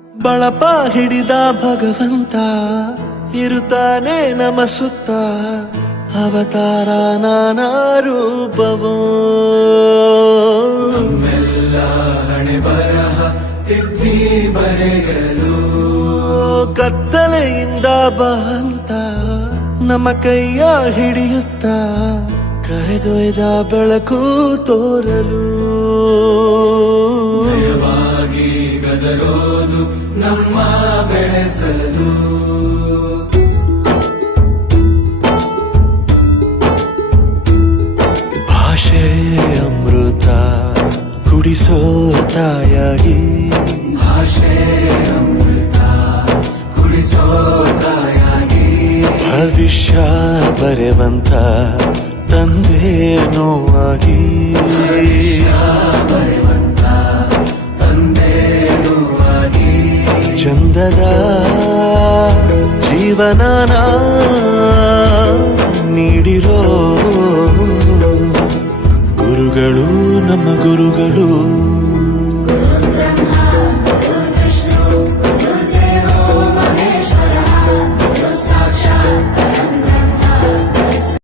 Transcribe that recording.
ಬಳಪ ಹಿಡಿದ ಭಗವಂತ ಇರುತ್ತಾನೆ ನಮ ಸುತ್ತ ಅವತಾರ ನಾನಾ ರೂಪವೋ ಮೆಲ್ಲ ಹಣೆ ಬರಹ ತಿದ್ದಿ ಬರೆಯಲು ಕತ್ತಲೆಯಿಂದ ಬಂತ ನಮ್ಮ ಕೈಯ ಹಿಡಿಯುತ್ತ ಕರೆದೊಯ್ದ ಬೆಳಕು ತೋರಲು ನಯವಾಗಿ ಗದರೋದು ನಮ್ಮ ಬೆಳೆಸಲು ಭಾಷೆ ಅಮೃತ ಕುಡಿಸೋ ತಾಯಾಗಿ ಭಾಷೆ ಅಮೃತ ಕುಡಿಸೋ ತಾಯಾಗಿ ಭವಿಷ್ಯ ಬರೆವಂತ ತಂದೇನೋ ಆಗಿ ಬರೆವಂತ ತಂದೇನೂ ಆಗಿ ಚಂದದ ಜೀವನನ ನೀಡಿರೋ ಗುರುಗಳು ನಮ್ಮ ಗುರುಗಳು